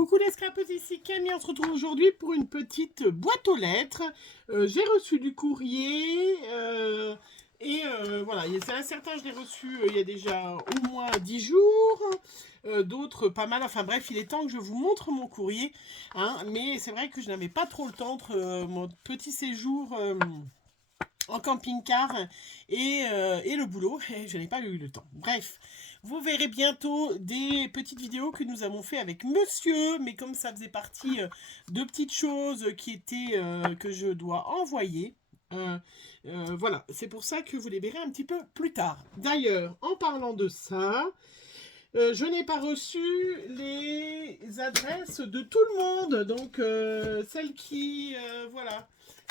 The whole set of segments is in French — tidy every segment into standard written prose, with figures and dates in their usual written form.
Coucou les scrapeuses, ici Camille, on se retrouve aujourd'hui pour une petite boîte aux lettres. J'ai reçu du courrier voilà, c'est certain, je l'ai reçu il y a déjà au moins 10 jours, d'autres pas mal, enfin bref, il est temps que je vous montre mon courrier, hein, mais c'est vrai que je n'avais pas trop le temps entre mon petit séjour en camping-car et le boulot, et je n'ai pas eu le temps. Bref, vous verrez bientôt des petites vidéos que nous avons fait avec monsieur, mais comme ça faisait partie de petites choses qui étaient que je dois envoyer. Voilà, c'est pour ça que vous les verrez un petit peu plus tard. D'ailleurs, en parlant de ça, je n'ai pas reçu les adresses de tout le monde, donc celles qui, voilà,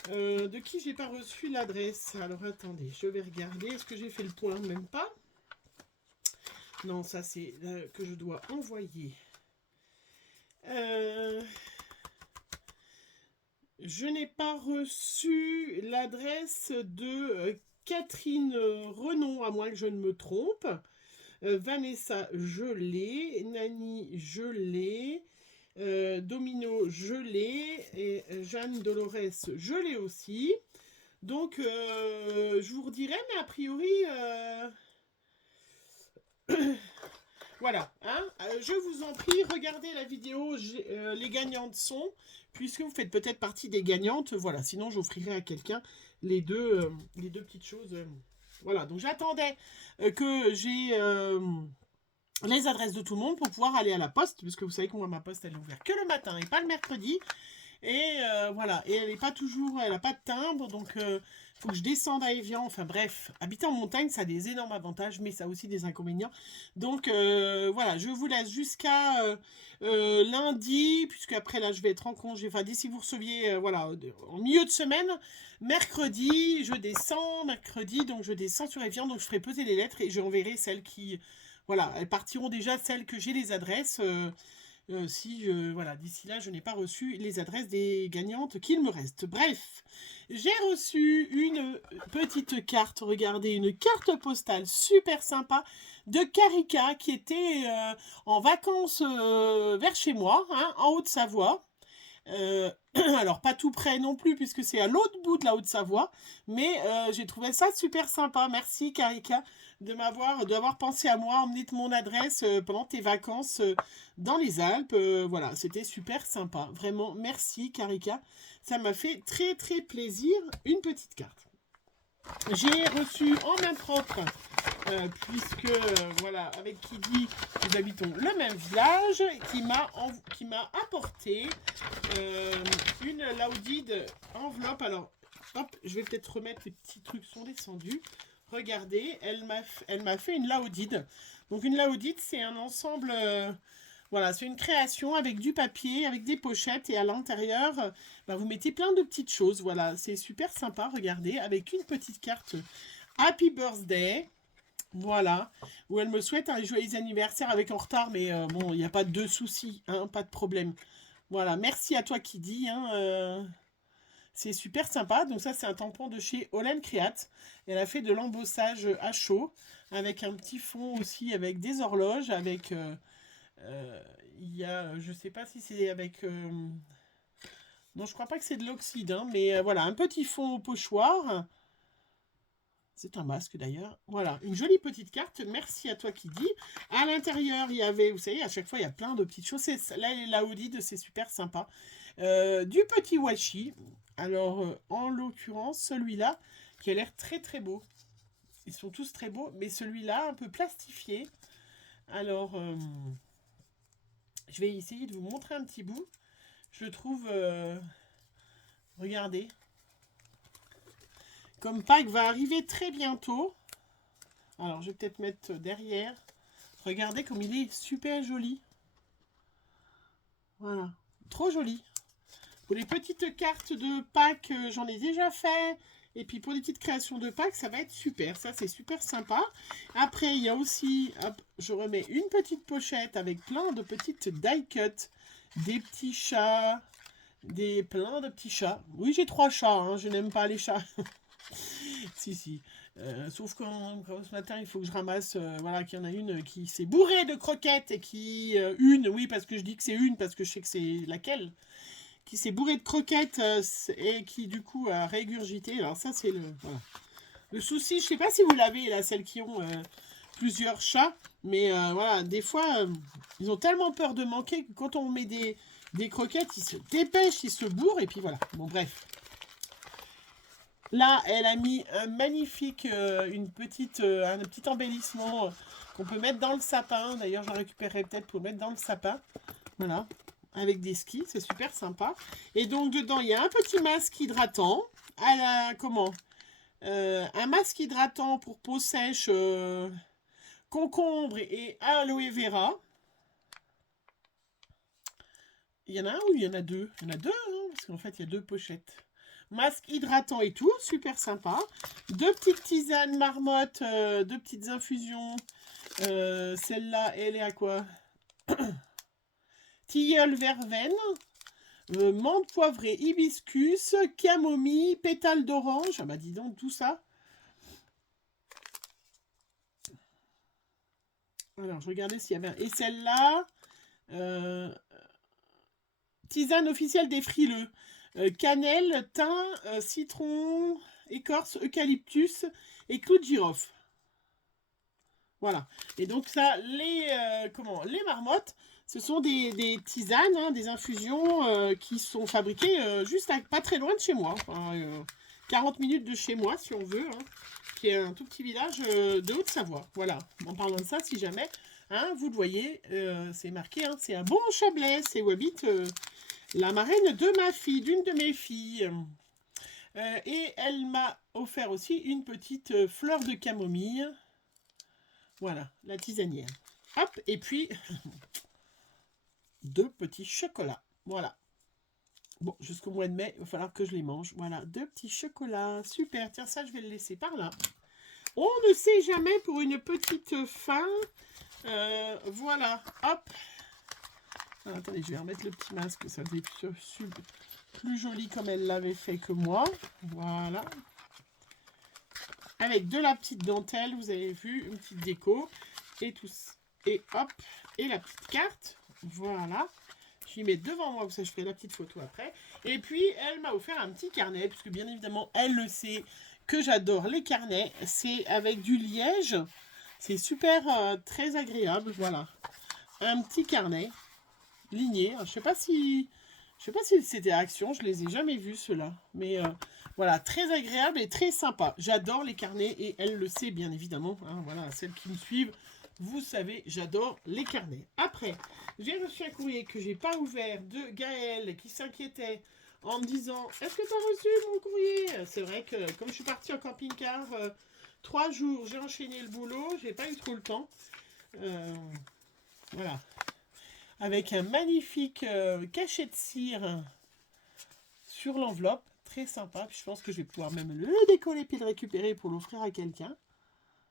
de qui j'ai pas reçu l'adresse. Alors attendez, je vais regarder, est-ce que j'ai fait le point? Même pas. Non, ça c'est que je dois envoyer. Je n'ai pas reçu l'adresse de Catherine Renon, à moins que je ne me trompe. Vanessa, je l'ai. Nani, je l'ai. Domino, je l'ai. Et Jeanne Dolores, je l'ai aussi. Donc, je vous redirai, mais a priori... Voilà, hein, je vous en prie, regardez la vidéo, les gagnantes sont, puisque vous faites peut-être partie des gagnantes, voilà, sinon j'offrirai à quelqu'un les deux petites choses. Voilà, donc j'attendais que j'ai les adresses de tout le monde pour pouvoir aller à la poste, parce que vous savez que moi, ma poste, elle est ouverte que le matin et pas le mercredi. Et voilà, et elle n'est pas toujours, elle n'a pas de timbre, donc faut que je descende à Évian. Enfin bref, habiter en montagne, ça a des énormes avantages, mais ça a aussi des inconvénients. Donc voilà, je vous laisse jusqu'à lundi, puisque après là, je vais être en congé. Enfin, d'ici vous receviez, voilà, en milieu de semaine, mercredi, je descends, mercredi, donc je descends sur Évian, donc je ferai peser les lettres et je enverrai celles qui, voilà, elles partiront déjà, celles que j'ai les adresses. Voilà, d'ici là, je n'ai pas reçu les adresses des gagnantes qu'il me reste. Bref, j'ai reçu une petite carte, regardez, une carte postale super sympa de Karika qui était en vacances vers chez moi, hein, en Haute-Savoie. Alors pas tout près non plus puisque c'est à l'autre bout de la Haute-Savoie, mais j'ai trouvé ça super sympa. Merci Karika d'avoir pensé à moi, emmener mon adresse pendant tes vacances dans les Alpes. Voilà, c'était super sympa. Vraiment, merci Karika. Ça m'a fait très très plaisir. Une petite carte. J'ai reçu en main propre, puisque voilà, avec Kidi, nous habitons le même village, qui m'a apporté une Laudide enveloppe. Alors, hop, je vais peut-être remettre, les petits trucs sont descendus. Regardez, elle m'a fait une Laudide. Donc une Laudide, c'est un ensemble... voilà, c'est une création avec du papier, avec des pochettes et à l'intérieur, bah, vous mettez plein de petites choses. Voilà, c'est super sympa, regardez, avec une petite carte Happy Birthday. Voilà, où elle me souhaite un joyeux anniversaire avec en retard, mais bon, il n'y a pas de souci, hein, pas de problème. Voilà, merci à toi qui dit, hein, c'est super sympa. Donc ça, c'est un tampon de chez Olen Create. Elle a fait de l'embossage à chaud, avec un petit fond aussi, avec des horloges, avec... il y a, je sais pas si c'est avec... non, je crois pas que c'est de l'oxyde, hein, mais voilà, un petit fond au pochoir. C'est un masque d'ailleurs. Voilà, une jolie petite carte. Merci à toi qui dit. À l'intérieur, il y avait, vous savez, à chaque fois, il y a plein de petites choses. Là, les Laudide, c'est super sympa. Du petit washi. Alors, en l'occurrence, celui-là, qui a l'air très très beau. Ils sont tous très beaux, mais celui-là, un peu plastifié. Alors, je vais essayer de vous montrer un petit bout. Je le trouve... regardez. Comme Pâques va arriver très bientôt. Alors, je vais peut-être mettre derrière. Regardez comme il est super joli. Voilà. Trop joli. Pour les petites cartes de Pâques, j'en ai déjà fait. Et puis pour les petites créations de Pâques, ça va être super. Ça, c'est super sympa. Après, il y a aussi... Hop, je remets une petite pochette avec plein de petites die cut. Des petits chats. Plein de petits chats. Oui, j'ai 3 chats. Hein, je n'aime pas les chats. Si, si. Sauf quand ce matin, il faut que je ramasse, voilà, qu'il y en a une qui s'est bourrée de croquettes et qui, oui, parce que je dis que c'est une, parce que je sais que c'est laquelle, qui s'est bourrée de croquettes et qui, du coup, a régurgité. Alors ça, c'est voilà. Le souci, je sais pas si vous l'avez, là, celles qui ont plusieurs chats, mais voilà, des fois, ils ont tellement peur de manquer que quand on met des croquettes, ils se dépêchent, ils se bourrent, et puis voilà. Bon, bref. Là, elle a mis un magnifique, un petit embellissement qu'on peut mettre dans le sapin. D'ailleurs, j'en récupérerai peut-être pour mettre dans le sapin. Voilà, avec des skis, c'est super sympa. Et donc, dedans, il y a un petit masque hydratant. Un masque hydratant pour peau sèche, concombre et aloe vera. Il y en a un ou il y en a deux? Il y en a deux, hein, parce qu'en fait, il y a deux pochettes. Masque hydratant et tout, super sympa. Deux petites tisanes marmotte, deux petites infusions. Celle-là, elle est à quoi? Tilleul verveine, menthe poivrée, hibiscus, camomille, pétales d'orange. Ah bah dis donc, tout ça. Alors, je regardais s'il y avait un... Et celle-là, tisane officielle des frileux. Cannelle, thym, citron, écorce, eucalyptus et clou de girofle. Voilà. Et donc ça, les marmottes, ce sont des tisanes, hein, des infusions qui sont fabriquées juste pas très loin de chez moi. Enfin, 40 minutes de chez moi, si on veut, hein, qui est un tout petit village de Haute-Savoie. Voilà. En parlant de ça, si jamais, hein, vous le voyez, c'est marqué, hein, c'est un bon Chablais, c'est où habite la marraine de ma fille, d'une de mes filles. Et elle m'a offert aussi une petite fleur de camomille. Voilà, la tisanière. Hop, et puis, deux petits chocolats. Voilà. Bon, jusqu'au mois de mai, il va falloir que je les mange. Voilà, deux petits chocolats. Super, tiens, ça, je vais le laisser par là. On ne sait jamais pour une petite fin. Voilà, hop. Alors, attendez, je vais remettre le petit masque, ça fait plus joli comme elle l'avait fait que moi. Voilà. Avec de la petite dentelle, vous avez vu, une petite déco. Et tout. Et hop, et la petite carte. Voilà. Je l'y mets devant moi, ça je ferai la petite photo après. Et puis, elle m'a offert un petit carnet, puisque bien évidemment, elle le sait que j'adore les carnets. C'est avec du liège. C'est super, très agréable, voilà. Un petit carnet ligné. Je sais pas si c'était Action, je les ai jamais vus ceux-là. Mais voilà, très agréable et très sympa. J'adore les carnets et elle le sait bien évidemment. Hein, voilà, celles qui me suivent, vous savez, j'adore les carnets. Après, j'ai reçu un courrier que j'ai pas ouvert de Gaëlle qui s'inquiétait en me disant: est-ce que tu as reçu mon courrier? C'est vrai que comme je suis partie en camping-car 3 jours, j'ai enchaîné le boulot, j'ai pas eu trop le temps. Voilà. Avec un magnifique cachet de cire sur l'enveloppe. Très sympa. Puis je pense que je vais pouvoir même le décoller puis le récupérer pour l'offrir à quelqu'un.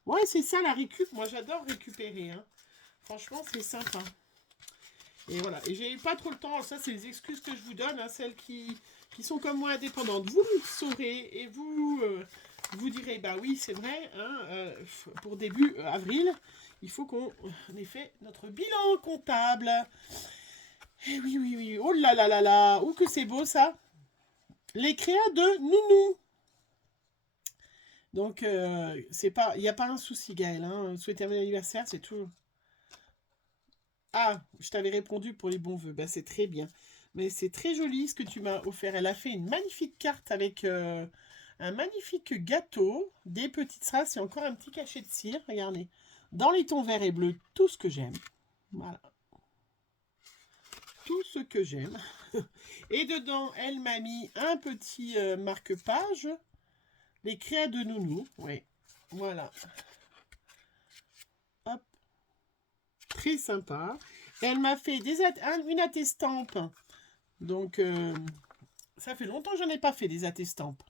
Ouais, c'est ça la récup. Moi, j'adore récupérer. Hein. Franchement, c'est sympa. Et voilà. Et j'ai pas trop le temps. Ça, c'est les excuses que je vous donne. Hein, celles qui sont comme moi indépendantes. Vous le saurez et vous direz, bah oui, c'est vrai. Hein, pour début avril, il faut qu'on ait fait notre bilan comptable. Eh oui, oui, oui. Oh là là là là. Oh, que c'est beau, ça. Les créas de Nounou. Donc, il n'y a pas un souci, Gaël. Hein. Souhaiter un anniversaire, c'est tout. Ah, je t'avais répondu pour les bons vœux. Ben, c'est très bien. Mais c'est très joli ce que tu m'as offert. Elle a fait une magnifique carte avec un magnifique gâteau, des petites strass et encore un petit cachet de cire. Regardez. Dans les tons vert et bleu, tout ce que j'aime. Voilà. Tout ce que j'aime. Et dedans, elle m'a mis un petit marque-page. Les créas de Nounou. Oui. Voilà. Hop. Très sympa. Elle m'a fait une attestampe. Donc, ça fait longtemps que je n'en ai pas fait des attestampes.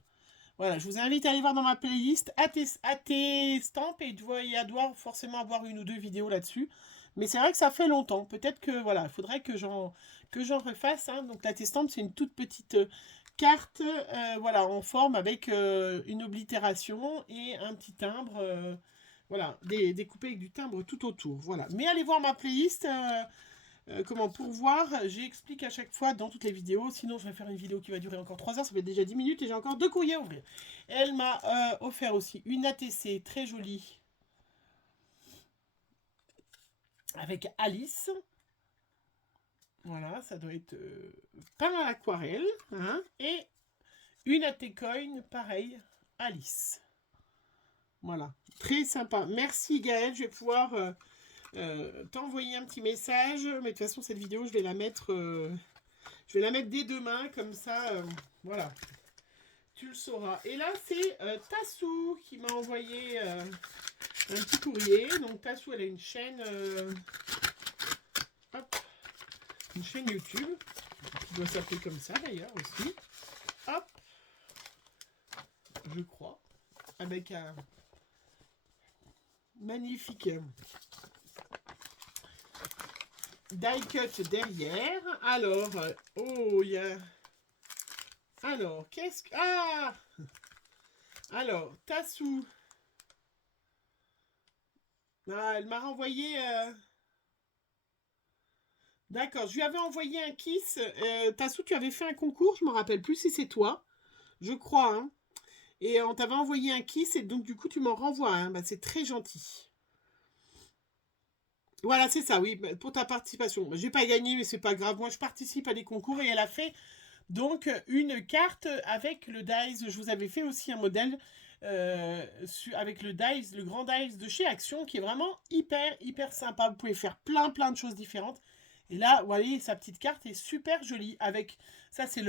Voilà, je vous invite à aller voir dans ma playlist attestampe et il doit forcément avoir une ou deux vidéos là-dessus. Mais c'est vrai que ça fait longtemps. Peut-être que, voilà, il faudrait que j'en refasse. Hein. Donc, la Testampe, c'est une toute petite carte, voilà, en forme avec une oblitération et un petit timbre, voilà, découpé avec du timbre tout autour. Voilà. Mais allez voir ma playlist. Comment pour voir, j'explique à chaque fois dans toutes les vidéos, sinon je vais faire une vidéo qui va durer encore 3 heures, ça fait déjà 10 minutes et j'ai encore 2 courriers à ouvrir. Elle m'a offert aussi une ATC très jolie avec Alice. Voilà, ça doit être peint à l'aquarelle. Hein, et une AT Coin, pareil, Alice. Voilà, très sympa. Merci Gaëlle, je vais pouvoir t'envoyer un petit message. Mais de toute façon, cette vidéo, je vais la mettre dès demain, comme ça, voilà. Tu le sauras. Et là, c'est Tassou qui m'a envoyé un petit courrier. Donc, Tassou, elle a une chaîne... hop, une chaîne YouTube, qui doit s'appeler comme ça, d'ailleurs, aussi. Hop, je crois. Avec un magnifique die cut derrière. Alors, oh, il y a... Alors, qu'est-ce que... Ah! Alors, Tassou. Ah, elle m'a renvoyé... D'accord, je lui avais envoyé un kiss. Tassou, tu avais fait un concours, je me rappelle plus si c'est toi. Je crois, hein. Et on t'avait envoyé un kiss et donc du coup, tu m'en renvoies. Hein. Bah, c'est très gentil. Voilà, c'est ça, oui, pour ta participation. J'ai pas gagné, mais c'est pas grave. Moi, je participe à des concours et elle a fait donc une carte avec le dies. Je vous avais fait aussi un modèle avec le dies, le grand dies de chez Action, qui est vraiment hyper sympa. Vous pouvez faire plein de choses différentes. Et là, vous voyez, sa petite carte est super jolie. Avec ça, c'est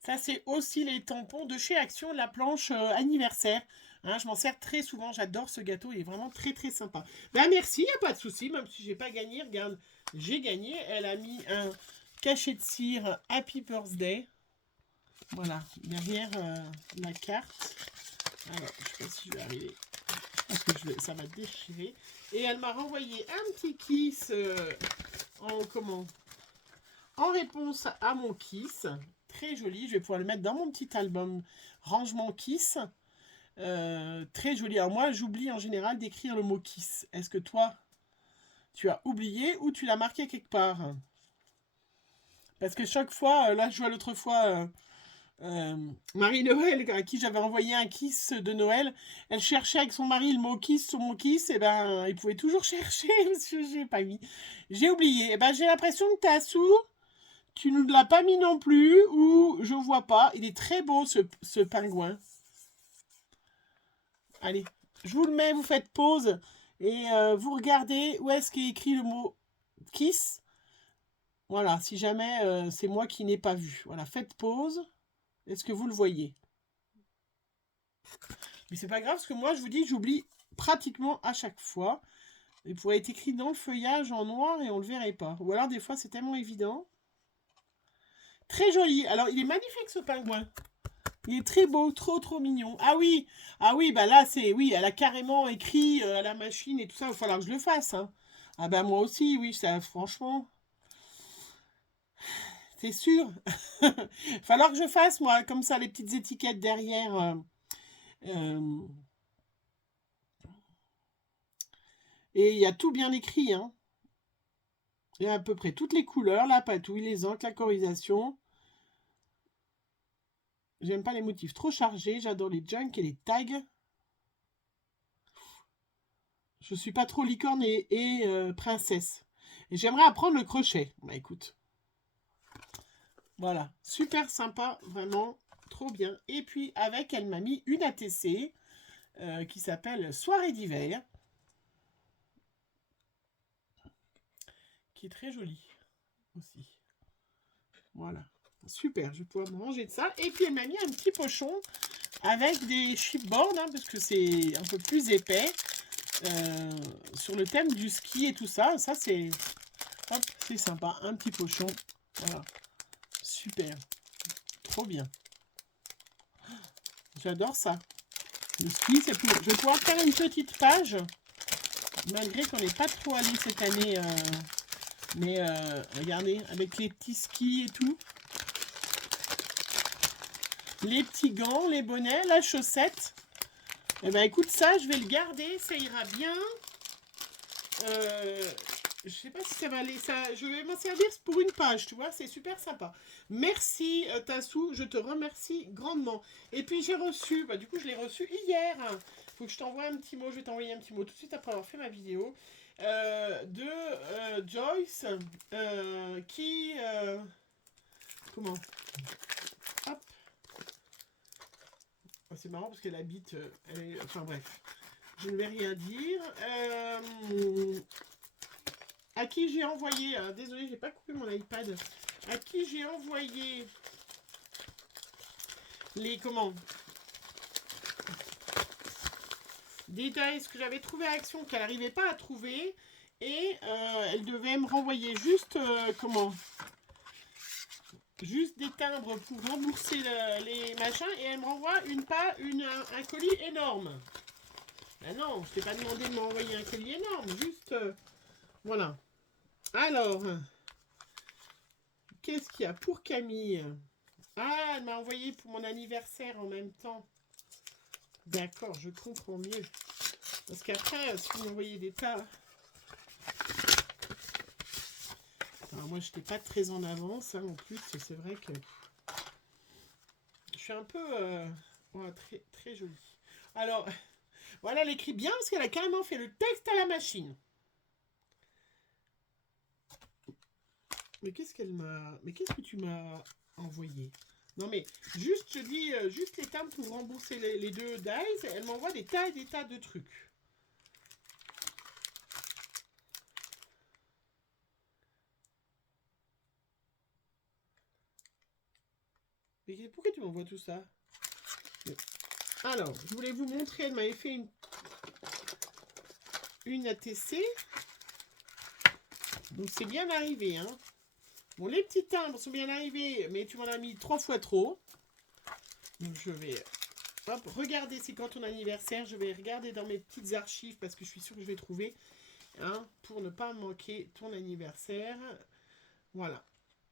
ça, c'est aussi les tampons de chez Action, la planche anniversaire. Hein, je m'en sers très souvent, j'adore ce gâteau, il est vraiment très sympa. Ben merci, il n'y a pas de souci, même si j'ai pas gagné, regarde, j'ai gagné. Elle a mis un cachet de cire Happy Birthday. Voilà, derrière la carte. Alors, je sais pas si je vais arriver, parce que ça va déchirer. Et elle m'a renvoyé un petit kiss en réponse à mon kiss. Très joli, je vais pouvoir le mettre dans mon petit album rangement kiss. Très joli. Alors moi, j'oublie en général d'écrire le mot kiss. Est-ce que toi, tu as oublié ou tu l'as marqué quelque part? Parce que chaque fois, là, je vois l'autre fois Marie-Noël, à qui j'avais envoyé un kiss de Noël, elle cherchait avec son mari le mot kiss sur mon kiss, et ben, il pouvait toujours chercher, parce que j'ai pas mis. J'ai oublié. Et ben, j'ai l'impression que Tassou, tu ne l'as pas mis non plus, ou je vois pas. Il est très beau, ce pingouin. Allez, je vous le mets, vous faites pause, et vous regardez où est-ce qu'est écrit le mot kiss. Voilà, si jamais c'est moi qui n'ai pas vu. Voilà, faites pause. Est-ce que vous le voyez? Mais c'est pas grave, parce que moi, je vous dis, j'oublie pratiquement à chaque fois. Il pourrait être écrit dans le feuillage en noir et on le verrait pas. Ou alors, des fois, c'est tellement évident. Très joli. Alors, il est magnifique, ce pingouin. Il est très beau, trop mignon. Ah oui, bah là, oui, elle a carrément écrit à la machine et tout ça. Il va falloir que je le fasse. Hein. Ah bah moi aussi, oui, ça, franchement... C'est sûr. Il va falloir que je fasse, moi, comme ça, les petites étiquettes derrière... Et il y a tout bien écrit, hein. Il y a à peu près toutes les couleurs, la patouille, les encres, la colorisation. J'aime pas les motifs trop chargés, j'adore les junk et les tags. Je suis pas trop licorne et princesse. Et j'aimerais apprendre le crochet. Bah écoute. Voilà, super sympa, vraiment, trop bien. Et puis avec, elle m'a mis une ATC qui s'appelle Soirée d'hiver. Qui est très jolie aussi. Voilà, super, je vais pouvoir me ranger de ça. Et puis elle m'a mis un petit pochon avec des chipboards, hein, parce que c'est un peu plus épais, sur le thème du ski et tout ça. Ça, c'est sympa, un petit pochon. Voilà, super, trop bien. J'adore ça. Le ski, c'est pour... Je vais pouvoir faire une petite page Malgré qu'on n'est pas trop allé cette année. Mais regardez, avec les petits skis et tout. Les petits gants, les bonnets, la chaussette. Eh ben écoute, ça, je vais le garder, ça ira bien. Je sais pas si ça va aller. Ça, je vais m'en servir pour une page, tu vois, c'est super sympa. Merci Tassou, je te remercie grandement. Et puis j'ai reçu, bah du coup je l'ai reçu hier. Faut que je t'envoie un petit mot, je vais t'envoyer un petit mot tout de suite après avoir fait ma vidéo. De Joyce qui... comment? Hop. Oh, c'est marrant parce qu'elle habite... enfin bref, je ne vais rien dire. À qui j'ai envoyé... désolé, j'ai pas coupé mon iPad. À qui j'ai envoyé les... Comment? Détails que j'avais trouvé à Action qu'elle n'arrivait pas à trouver. Et elle devait me renvoyer juste... comment? Juste des timbres pour rembourser les machins. Et elle me renvoie un colis énorme. Ben non, je t'ai pas demandé de m'envoyer un colis énorme. Juste... voilà. Alors... qu'est-ce qu'il y a pour Camille? Ah, elle m'a envoyé pour mon anniversaire en même temps. D'accord, je comprends mieux. Parce qu'après, si vous m'envoyez des tas... Alors moi, je n'étais pas très en avance. Hein, en plus, c'est vrai que... je suis un peu... ouais, très, très jolie. Alors, voilà, elle écrit bien parce qu'elle a carrément fait le texte à la machine. Mais qu'est-ce qu'elle m'a... Mais qu'est-ce que tu m'as envoyé? Non mais, juste, je dis, juste les timbres pour rembourser les deux dies. Elle m'envoie des tas et des tas de trucs. Mais pourquoi tu m'envoies tout ça? Alors, je voulais vous montrer, elle m'avait fait une ATC. Donc c'est bien arrivé, hein. Bon, les petits timbres sont bien arrivés, mais tu m'en as mis 3 fois trop. Donc je vais... hop, regarder, c'est quand ton anniversaire. Je vais regarder dans mes petites archives parce que je suis sûre que je vais trouver. Hein, pour ne pas manquer ton anniversaire. Voilà.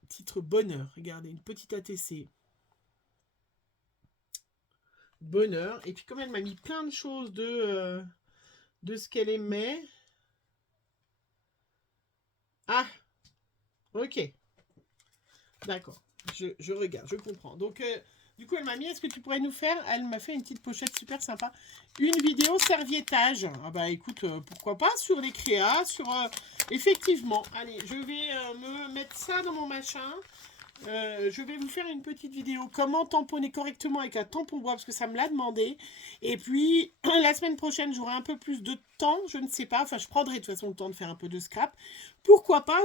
Titre bonheur. Regardez, une petite ATC. Bonheur. Et puis comme elle m'a mis plein de choses de ce qu'elle aimait. Ah, ok. D'accord. Je regarde, je comprends. Donc, du coup, elle m'a mis, est-ce que tu pourrais nous faire... Elle m'a fait une petite pochette super sympa. Une vidéo serviettage. Ah bah écoute, pourquoi pas, sur les créas, sur... effectivement. Allez, je vais me mettre ça dans mon machin. Je vais vous faire une petite vidéo comment tamponner correctement avec un tampon bois parce que ça me l'a demandé. Et puis la semaine prochaine j'aurai un peu plus de temps, je ne sais pas, enfin je prendrai de toute façon le temps de faire un peu de scrap. Pourquoi pas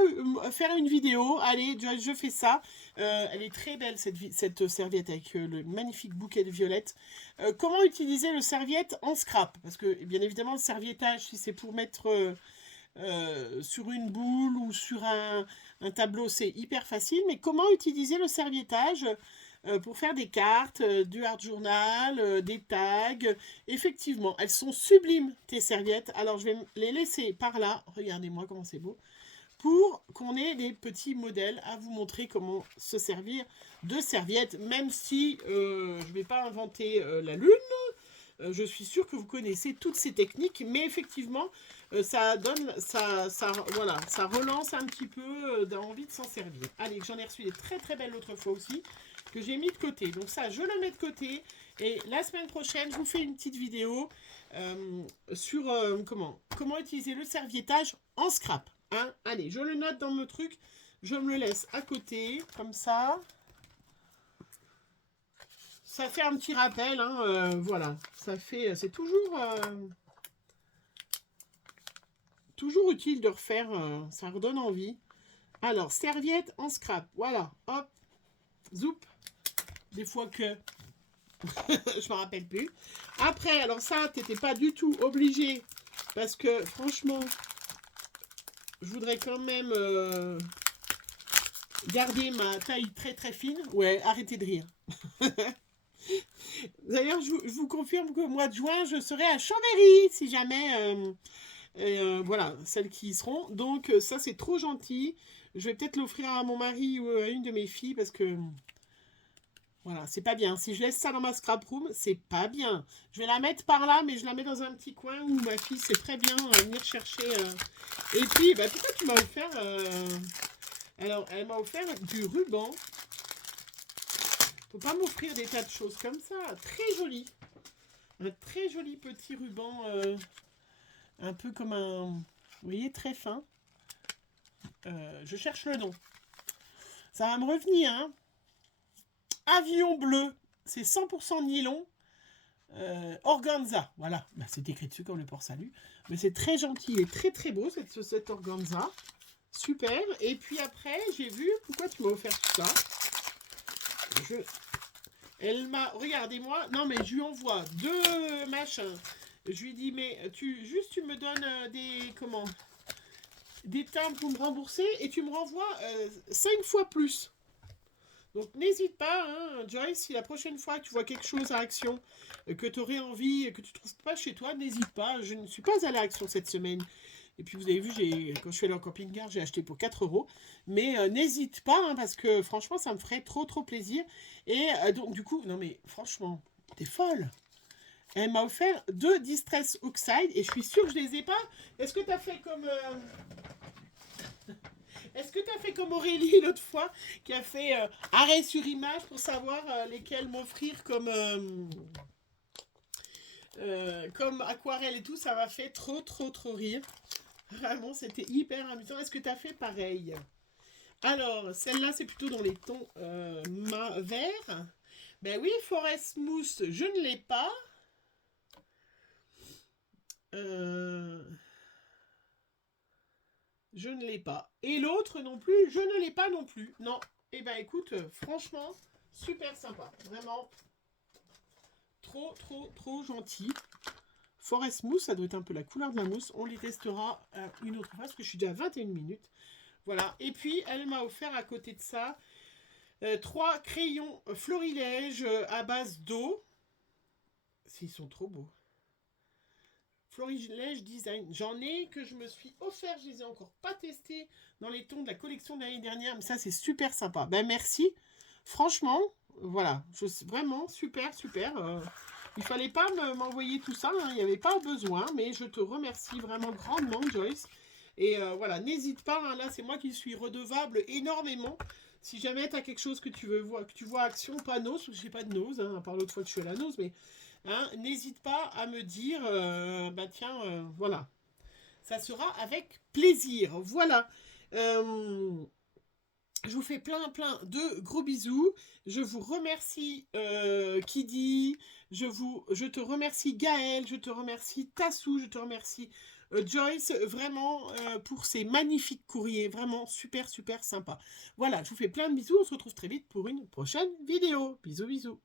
faire une vidéo? Allez, je fais ça. Elle est très belle cette serviette avec le magnifique bouquet de violettes. Comment utiliser le serviette en scrap? Parce que bien évidemment le serviettage, si c'est pour mettre... sur une boule ou sur un tableau, c'est hyper facile. Mais comment utiliser le serviettage pour faire des cartes, du art journal, des tags? Effectivement, elles sont sublimes, tes serviettes. Alors, je vais les laisser par là. Regardez-moi comment c'est beau. Pour qu'on ait des petits modèles à vous montrer comment se servir de serviettes. Même si je ne vais pas inventer la lune. Je suis sûre que vous connaissez toutes ces techniques, mais effectivement, ça donne, voilà, ça relance un petit peu d'envie de s'en servir. Allez, j'en ai reçu des très très belles l'autre fois aussi, que j'ai mis de côté. Donc ça, je le mets de côté. Et la semaine prochaine, je vous fais une petite vidéo sur comment utiliser le serviettage en scrap. Hein. Allez, je le note dans mon truc, je me le laisse à côté, comme ça. Ça fait un petit rappel, hein, voilà. Ça fait, c'est toujours utile de refaire, ça redonne envie. Alors, serviette en scrap, voilà, hop, zoup. Des fois que, je me rappelle plus. Après, alors ça, t'étais pas du tout obligé, parce que franchement, je voudrais quand même garder ma taille très très fine. Ouais, arrêtez de rire. D'ailleurs, je vous confirme qu'au mois de juin, je serai à Chambéry, si jamais Et voilà, celles qui y seront. Donc ça, c'est trop gentil. Je vais peut-être l'offrir à mon mari ou à une de mes filles parce que voilà, c'est pas bien. Si je laisse ça dans ma scrap room, c'est pas bien. Je vais la mettre par là, mais je la mets dans un petit coin où ma fille sait très bien venir chercher. Et puis, bah, pourquoi tu m'as offert alors, elle m'a offert du ruban. Faut pas m'offrir des tas de choses comme ça. Très joli. Un très joli petit ruban. Un peu comme un... Vous voyez, très fin. Je cherche le nom. Ça va me revenir, hein. Avion bleu. C'est 100% nylon. Organza. Voilà. Bah, c'est écrit dessus comme le port-salut. Mais c'est très gentil et très très beau, cette organza. Super. Et puis après, j'ai vu... Pourquoi tu m'as offert tout ça? Elle m'a... Regardez-moi. Non, mais je lui envoie 2 machins. Je lui dis, mais tu me donnes des... Comment? Des timbres pour me rembourser et tu me renvoies 5 fois plus. Donc n'hésite pas, hein, Joyce, si la prochaine fois tu vois quelque chose à Action, que tu aurais envie, que tu ne trouves pas chez toi, n'hésite pas. Je ne suis pas allée à Action cette semaine. Et puis vous avez vu, quand je suis allée en camping-car, j'ai acheté pour 4 €. Mais n'hésite pas, hein, parce que franchement, ça me ferait trop plaisir. Et donc du coup, non mais franchement, t'es folle. Elle m'a offert 2 Distress Oxide et je suis sûre que je les ai pas. Est-ce que tu as fait comme... Est-ce que tu as fait comme Aurélie l'autre fois, qui a fait arrêt sur image pour savoir lesquels m'offrir comme aquarelle et tout? Ça m'a fait trop rire. Vraiment, c'était hyper amusant. Est-ce que tu as fait pareil? Alors, celle-là, c'est plutôt dans les tons vert. Ben oui, Forest Mousse, je ne l'ai pas. Je ne l'ai pas. Et l'autre non plus, je ne l'ai pas non plus. Non. Eh ben écoute, franchement, super sympa. Vraiment, trop gentil. Forest Mousse, ça doit être un peu la couleur de la mousse. On les testera une autre fois parce que je suis déjà à 21 minutes. Voilà. Et puis, elle m'a offert à côté de ça 3 crayons florilège à base d'eau. Ils sont trop beaux. Florilège Design. J'en ai que je me suis offert, je les ai encore pas testés dans les tons de la collection de l'année dernière, mais ça c'est super sympa. Ben merci. Franchement, voilà, vraiment super. Il fallait pas m'envoyer tout ça, hein, il n'y avait pas besoin, mais je te remercie vraiment grandement, Joyce. Et voilà, n'hésite pas, hein, là c'est moi qui suis redevable énormément. Si jamais tu as quelque chose que tu veux voir, que tu vois Action, pas Nose, parce que j'ai pas de Nose, hein, à part l'autre fois que je suis à la Nose, mais hein, n'hésite pas à me dire, bah tiens, voilà. Ça sera avec plaisir. Voilà. Je vous fais plein de gros bisous. Je vous remercie Kidi. Je te remercie Gaël. Je te remercie Tassou. Je te remercie Joyce. Vraiment pour ces magnifiques courriers. Vraiment super sympa. Voilà, je vous fais plein de bisous. On se retrouve très vite pour une prochaine vidéo. Bisous.